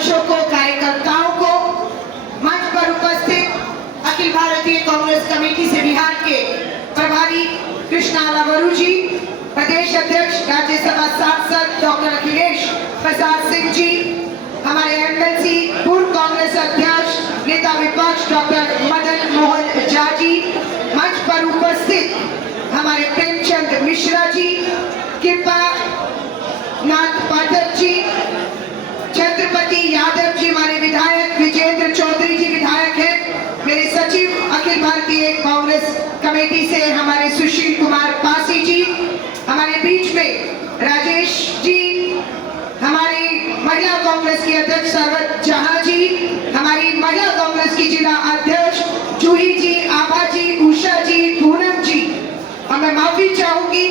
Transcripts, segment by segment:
अध्यक्षों को, कार्यकर्ताओं को, मंच पर उपस्थित अखिल भारतीय कांग्रेस कमेटी से बिहार के प्रभारी कृष्णा लावरू जी, प्रदेश अध्यक्ष राज्यसभा सांसद डॉक्टर अखिलेश प्रसाद सिंह जी, हमारे एमएलसी पूर्व कांग्रेस अध्यक्ष नेता विपक्ष डॉक्टर मदन मोहन झा जी, मंच पर उपस्थित हमारे प्रेमचंद मिश्रा जी, कृपा नाथ पाठक जी, छत्रपति यादव जी, हमारे विधायक विजेंद्र चौधरी जी विधायक हैं, मेरे सचिव अखिल भारतीय कांग्रेस कमेटी से हमारे सुशील कुमार पासी जी, हमारे बीच में राजेश जी, हमारी महिला कांग्रेस की अध्यक्ष सरवत जहां जी, हमारी महिला कांग्रेस की जिला अध्यक्ष जूही जी, आभा जी, उषा जी, पूनम जी, और मैं माफी चाहूंगी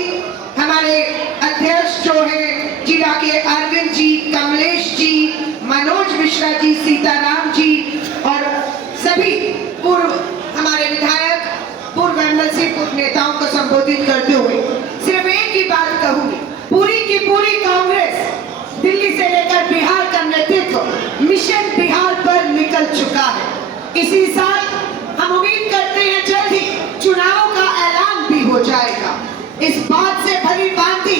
हमारे अध्यक्ष जो है जिला के अरविंद जी, कमलेश जी, मनोज मिश्रा जी, सीताराम जी और सभी पूर्व हमारे विधायक, पूर्व एमएलसी, पूर्व नेताओं को संबोधित करते हुए सिर्फ एक ही बात कहूंगी, पूरी की पूरी कांग्रेस दिल्ली से लेकर बिहार का नेतृत्व मिशन बिहार पर निकल चुका है। इसी साल हम उम्मीद करते हैं जल्द ही चुनाव का ऐलान भी हो जाएगा। इस बात से भली भांति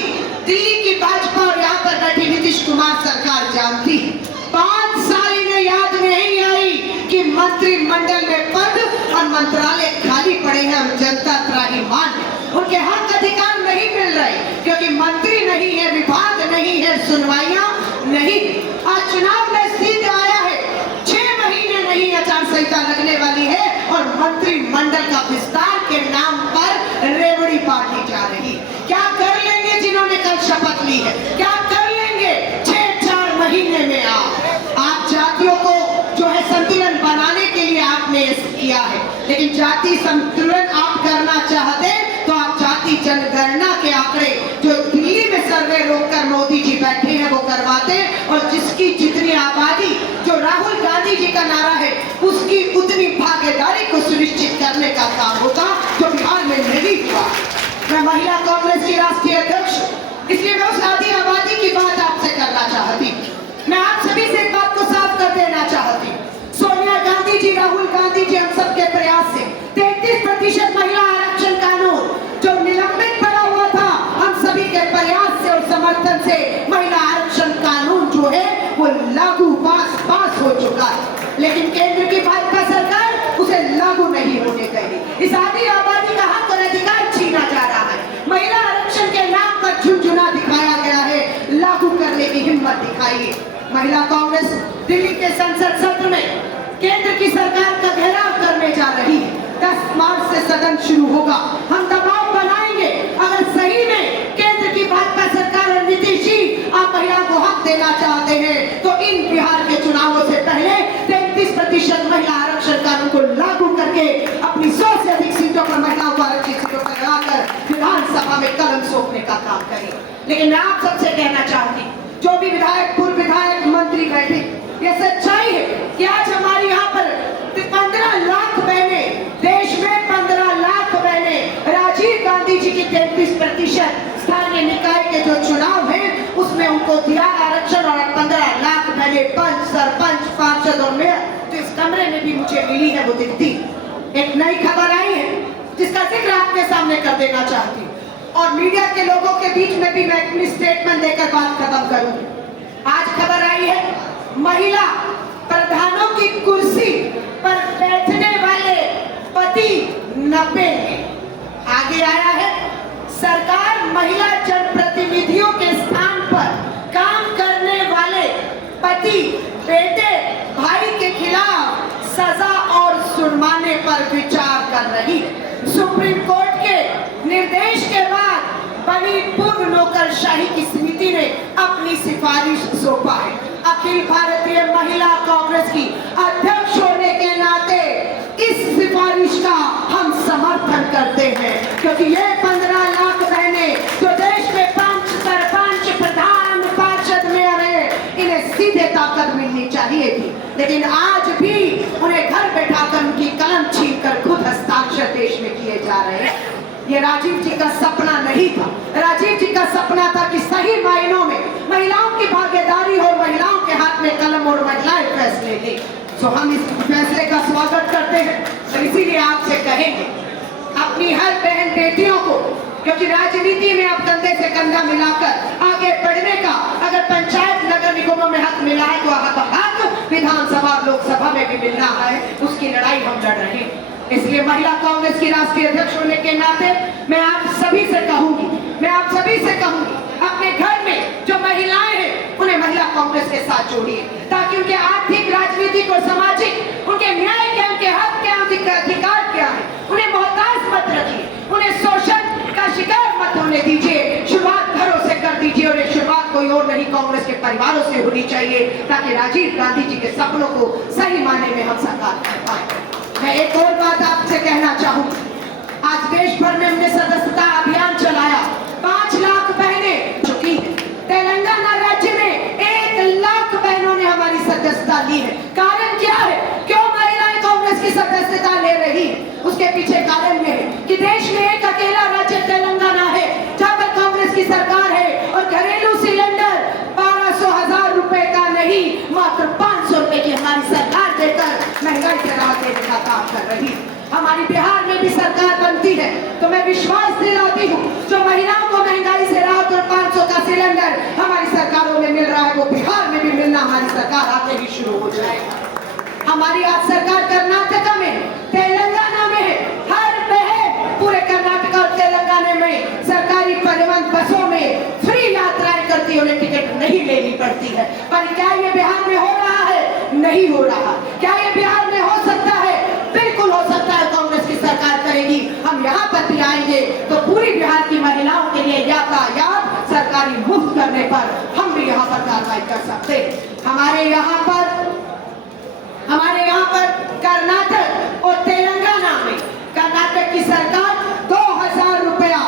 दिल्ली की भाजपा और यहाँ पर बैठी नीतीश कुमार सरकार जानती है। 5 साल इन्हें याद नहीं आई कि मंत्रिमंडल में पद और मंत्रालय खाली पड़े हैं और जनता त्राहिमाम है। उनके हक अधिकार नहीं मिल रहे क्योंकि मंत्री नहीं है, विभाग नहीं है, सुनवाइयां नहीं। आज चुनाव में सीध आया है, 6 महीने नहीं आचार संहिता लगने वाली है और मंत्रिमंडल का विस्तार के नाम पर रेवड़ी बांटी जा रही। क्या कर लेंगे जिन्होंने कल शपथ ली है? क्या कर लेंगे 6-4 महीने में? आप जातियों को जो है संतुलन बनाने के लिए आपने किया है, लेकिन जाति संतुलन आप करना चाहते तो आप जाति जनगणना के आंकड़े जो दिल्ली में सर्वे रोककर मोदी जी बैठे हैं वो करवाते, और जिसकी जितनी आबादी जो राहुल गांधी जी का नारा है उसकी उतनी भागीदारी को सुनिश्चित करने का काम होता जो बिहार में नहीं हुआ। मैं महिला कांग्रेस की राष्ट्रीय अध्यक्ष, इसलिए मैं उस आधी आबादी की बात आपसे करना चाहती। मैं आप सभी से एक बात को साफ कर देना चाहती। सोनिया गांधी जी, राहुल गांधी जी, हम सबके प्रयास से 33% महिला आरक्षण कानून जो निलंबित पड़ा हुआ था, हम सभी के प्रयास से और समर्थन से महिला आरक्षण कानून जो है वो लागू पास हो चुका है, लेकिन केंद्र की भाजपा सरकार उसे लागू नहीं होने देगी। इस आधी आबादी का हक और अधिकार छीना जा रहा है। महिला आरक्षण के नाम पर झुनझुना दिखाया गया है, लागू करने की हिम्मत दिखाइए। महिला कांग्रेस दिल्ली के संसद सत्र में केंद्र की सरकार का घेराव करने जा रही है। 10 मार्च से सदन शुरू होगा। हम दबाव बनाएंगे, अगर सही में केंद्र की भाजपा सरकार और नीतीश जी आप महिला को हक देना चाहते हैं तो इन बिहार के चुनावों से पहले 33% महिला आरक्षण कानून को लागू करके अपनी 100 से अधिक सीटों पर महिलाओं को आरक्षित सीटों पर लगाकर विधानसभा में कलम सौंपने का काम करें। लेकिन मैं आप सबसे कहना चाहती, जो भी विधायक, पूर्व विधायक, मंत्री बैठे, ये सच्चाई है कि आज हमारे यहाँ पर 15 लाख बहनें, देश में 15 लाख बहनें, राजीव गांधी जी की 33% स्थानीय निकाय के जो चुनाव हैं उसमें उनको दिया आरक्षण, और 15 लाख बहनें पंच, सरपंच, पार्षद और मेयर तो इस कमरे में भी मुझे मिली है वो दिखती। एक नई खबर आई है जिसका जिक्र आपके सामने कर देना चाहती हूँ, और मीडिया के लोगों के बीच में भी मैं अपनी स्टेटमेंट देकर बात खत्म करूंगी। आज खबर आई है, महिला प्रधानों की कुर्सी पर बैठने वाले पति 90 हैं। आगे आया है, सरकार महिला जनप्रतिनिधियों के स्थान पर काम करने वाले पति, बेटे, भाई के खिलाफ सजा और जुर्माने पर विचार कर रही है। सुप्रीम कोर्ट के निर्देश के बाद बनी पूर्व नौकरशाही की समिति ने अपनी सिफारिश सौंपा है। अखिल भारतीय महिला कांग्रेस की अध्यक्ष होने के नाते इस सिफारिश का हम समर्थन करते हैं, क्योंकि ये 15 लाख बहनें जो देश में पंच, सरपंच, प्रधान, पार्षद, मेयर हैं, इन्हें सीधे ताकत मिलनी चाहिए थी, लेकिन आज भी उन्हें घर बैठाकर उनकी कलम छीनकर खुद हस्ताक्षर देश में किए जा रहे हैं। ये राजीव जी का सपना नहीं था। राजीव जी का सपना था कि सही मायनों में महिलाओं की भागीदारी हो, महिलाओं के हाथ में कलम और महिलाएं फैसले लें। तो हम इस फैसले का स्वागत करते हैं और इसीलिए आपसे कहेंगे अपनी हर बहन बेटियों को, क्योंकि राजनीति में अब कंधे से कंधा मिलाकर आगे बढ़ने का अगर पंचायत नगर निगमों में हक मिला है तो हक विधानसभा लोकसभा में भी मिलना है, उसकी लड़ाई हम लड़ रहे हैं। इसलिए महिला कांग्रेस की राष्ट्रीय अध्यक्ष होने के नाते मैं आप सभी से कहूंगी अपने घर में जो महिलाएं हैं उन्हें महिला कांग्रेस के साथ जोड़िए, ताकि उनके आर्थिक, राजनीतिक और सामाजिक उनके न्याय क्या, उनके हक क्या, उनके अधिकार क्या है, उन्हें मोहताज मत रखिए, उन्हें शोषण का शिकार मत होने दीजिए। शुरुआत घरों से कर दीजिए और ये शुरुआत कोई और नहीं, कांग्रेस के परिवारों से होनी चाहिए, ताकि राजीव गांधी जी के सपनों को सही मायने में हम साकार कर पाए। मैं एक और बात आपसे कहना चाहूंगी, आज देश भर में हमने सदस्यता अभियान चलाया, 5 लाख बहनें चुकी है। तेलंगाना राज्य में 1 लाख बहनों ने हमारी सदस्यता ली है। कारण क्या है, क्यों महिलाएं कांग्रेस की सदस्यता ले रही है? उसके पीछे कारण ये है कि देश में एक अकेला राज्य तेलंगाना है जहां पर कांग्रेस की सरकार है और घरेलू सिलेंडर 1200-1000 रुपए का नहीं, मात्र 500 रुपए की हमारी सरकार देकर महंगाई से राहत देने का काम कर रही है। हमारी बिहार में भी सरकार बनती है तो मैं विश्वास दिलाती हूँ, जो महिलाओं को महंगाई से राहत और 500 का सिलेंडर हमारी सरकारों में मिल रहा है, वो बिहार में भी मिलना हमारी सरकार आते ही शुरू हो जाएगा। हमारी आज सरकार कर्नाटका में, तेलंगाना में है। हर बहन पूरे कर्नाटक और तेलंगाना में सरकारी परिवहन बसों में फ्री यात्राएं करती है, उन्हें टिकट नहीं लेनी पड़ती है। पर क्या ये बिहार में हो रहा है? नहीं हो रहा। क्या ये बिहार में हो सकता है? बिल्कुल हो सकता है, कांग्रेस की सरकार करेगी। हम यहाँ पर भी आएंगे तो पूरी बिहार की महिलाओं के लिए यातायात सरकारी मुफ्त करने पर हम भी यहाँ पर कार्रवाई कर सकते हैं। हमारे यहाँ पर कर्नाटक और तेलंगाना में कर्नाटक की सरकार 2000 रुपया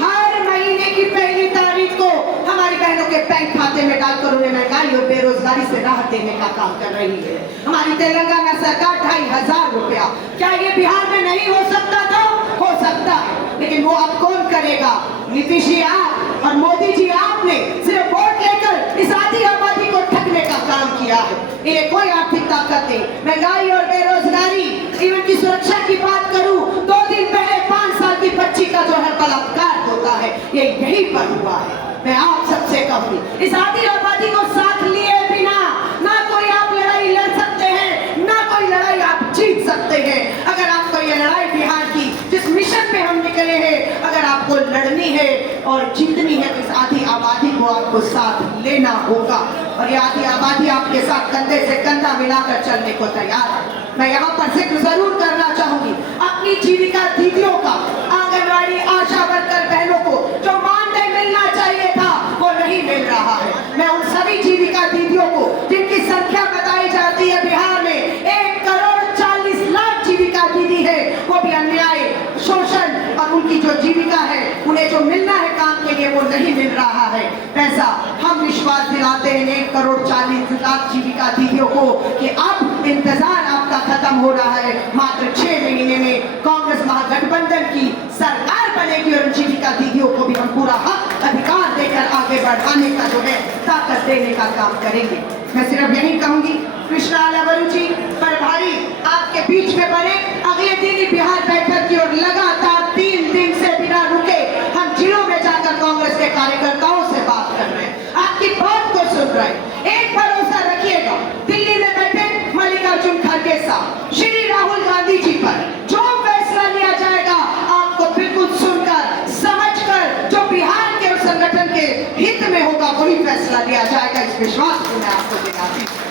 हर महीने की पहली तारीख को हमारी बहनों के बैंक खाते में डालकर उन्हें महंगाई और बेरोजगारी से राहत देने का काम कर रही है। हमारी तेलंगाना सरकार 2500 रुपया। क्या ये बिहार में नहीं हो सकता था? हो सकता है, लेकिन वो अब कौन करेगा? नीतीश जी आप और मोदी जी आपने सिर्फ वोट लेकर इस आधी आबादी को ठगने का काम किया है। इन्हें कोई आर्थिक ताकत नहीं। महंगाई और बेरोजगारी, जीवन की सुरक्षा की बात करूं, 2 दिन पहले 5 साल की बच्ची का जो है बलात्कार होता है, ये यहीं पर हुआ है। मैं आप सबसे कहूंगी, इस आधी आबादी को साथ लिए बिना ना कोई आप लड़ाई लड़ सकते हैं, ना कोई लड़ाई आप जीत सकते हैं। अगर आपको ये लड़ाई बिहार की जिस मिशन पे हम निकले हैं, अगर आपको लड़नी है और जीतनी है तो इस आधी आबादी को आपको साथ लेना होगा। और ये आधी आबादी आपके साथ कंधे से कंधा मिलाकर चलने को तैयार है। मैं यहाँ पर जिक्र जरूर करना चाहूंगी अपनी जीविका दीदियों का, आंगनवाड़ी आशा वर्कर बहनों को जो मानदेय मिलना चाहिए था वो नहीं मिल रहा है। मैं उन सभी जीविका दीदियों को, जिनकी संख्या बताई जाती है बिहार में 1,40,00,000 जीविका दीदी है, वो भी अन्याय, शोषण और उनकी जो जीविका है, उन्हें जो मिलना है काम के लिए वो नहीं मिल रहा है पैसा। हम विश्वास दिलाते हैं 1,40,00,000 जीविका दीदियों को कि अब इंतजार आपका खत्म हो रहा है। मात्र 6 महीने में कांग्रेस महागठबंधन की सरकार बनेगी और जीविका दीदियों को भी हम पूरा हक, अधिकार देकर आगे बढ़ाने का जो है ताकत देने का काम करेंगे। मैं सिर्फ यही कहूंगी, कृष्णा अलावरू जी प्रभारी आपके बीच में बने। अगले दिन ही बिहार बैठक की और लगातार 3 दिन से बिना रुके हम जिलों में जाकर कांग्रेस के कार्यकर्ताओं से बात कर रहे हैं, आपकी बात को सुन रहे हैं। एक भरोसा रखिएगा, दिल्ली में बैठे मल्लिकार्जुन खड़गे साहब, श्री राहुल गांधी जी पर जो फैसला लिया जाएगा आपको बिल्कुल सुनकर, समझकर, जो बिहार के संगठन के हित में होगा वही फैसला लिया जाएगा। इस विश्वास को मैं आपको दिलाती हूं।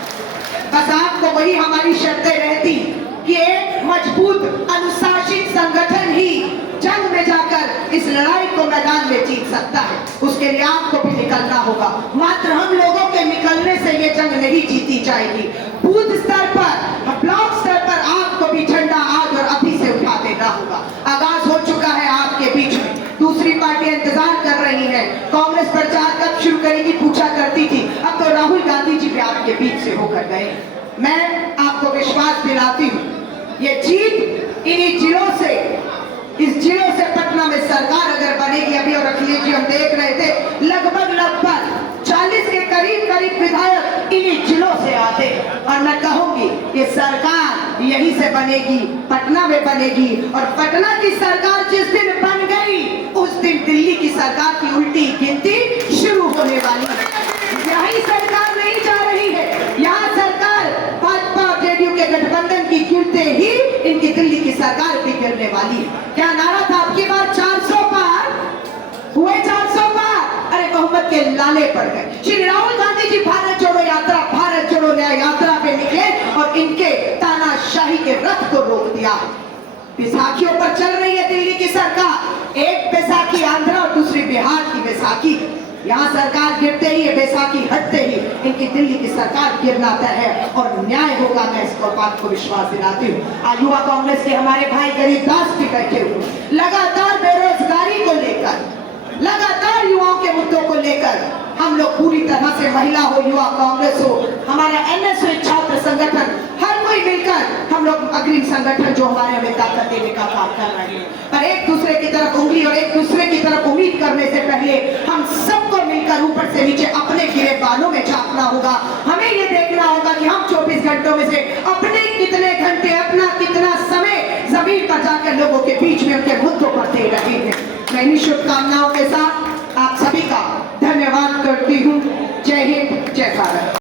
बस आपको वही हमारी शर्तें रहती कि एक मजबूत अनुशासित संगठन ही जंग में जाकर इस लड़ाई को मैदान में जीत सकता है। उसके लिए आपको भी निकलना होगा। मात्र हम लोगों के निकलने से ये जंग नहीं जीती जाएगी। बूथ स्तर पर, ब्लॉक स्तर पर आपको भी झंडा आज और अभी से उठा देना होगा। आगाज हो चुका है आपके बीच में, दूसरी पार्टी इंतजार कर रही है। कांग्रेस प्रचार कब शुरू करेगी पूछा करती थी, अब तो राहुल गांधी जी भी आपके बीच से होकर गए। मैं आपको विश्वास दिलाती हूँ, ये जीत इन्हीं जिलों से, इस जिलों से पटना पटना में सरकार अगर बनेगी, अभी और अखिलेश जी हम देख रहे थे, लगभग 40 के करीब विधायक इन्हीं जिलों से आते। और मैं कहूंगी कि सरकार यहीं से बनेगी, पटना में बनेगी। और पटना की सरकार जिस दिन बन गई, उस दिन दिल्ली की सरकार की उल्टी गिनती शुरू होने वाली है। यही सरकार नहीं जा रही है, यहाँ सरकार भाजपा और जेडीयू के गठबंधन की गिरते ही इनकी दिल्ली की सरकार भी गिरने वाली है। क्या नारा था आपकी बार? 400 पार हुए, 400 पार, अरे बहुमत के लाले पड़ गए। श्री राहुल गांधी जी भारत जोड़ो यात्रा, भारत जोड़ो न्याय यात्रा पे निकले और इनके तानाशाही के रथ को रोक दिया। बैसाखियों पर चल रही है दिल्ली की सरकार, एक बैसाखी आंध्र और दूसरी बिहार की बैसाखी। यहाँ सरकार गिरते ही, बैसाखी हटते ही इनकी दिल्ली की सरकार गिरना तय है और न्याय होगा। मैं इस बात को विश्वास दिलाती हूँ। आज युवा कांग्रेस के हमारे भाई गरीबदास भी बैठे हुए, लगातार बेरोजगारी को लेकर, लगातार युवाओं के मुद्दों को लेकर हम लोग पूरी तरह से, महिला हो, युवा कांग्रेस हो, हमारा एनएसयू छात्र संगठन, हर कोई मिलकर हम लोग अग्रिम संगठन जो हमारे हमें ताकत देने का काम कर रहे हैं। पर एक दूसरे की तरफ उंगली और एक दूसरे की तरफ उम्मीद करने से पहले हम सबको मिलकर ऊपर से नीचे अपने गिरे बालों में झांकना होगा। हमें ये देखना होगा कि हम 24 घंटों में से अपने कितने घंटे, अपना कितना समय जमीन पर जाकर लोगों के बीच में उनके मुद्दों पर दे रहे हैं। मैं इन शुभकामनाओं के साथ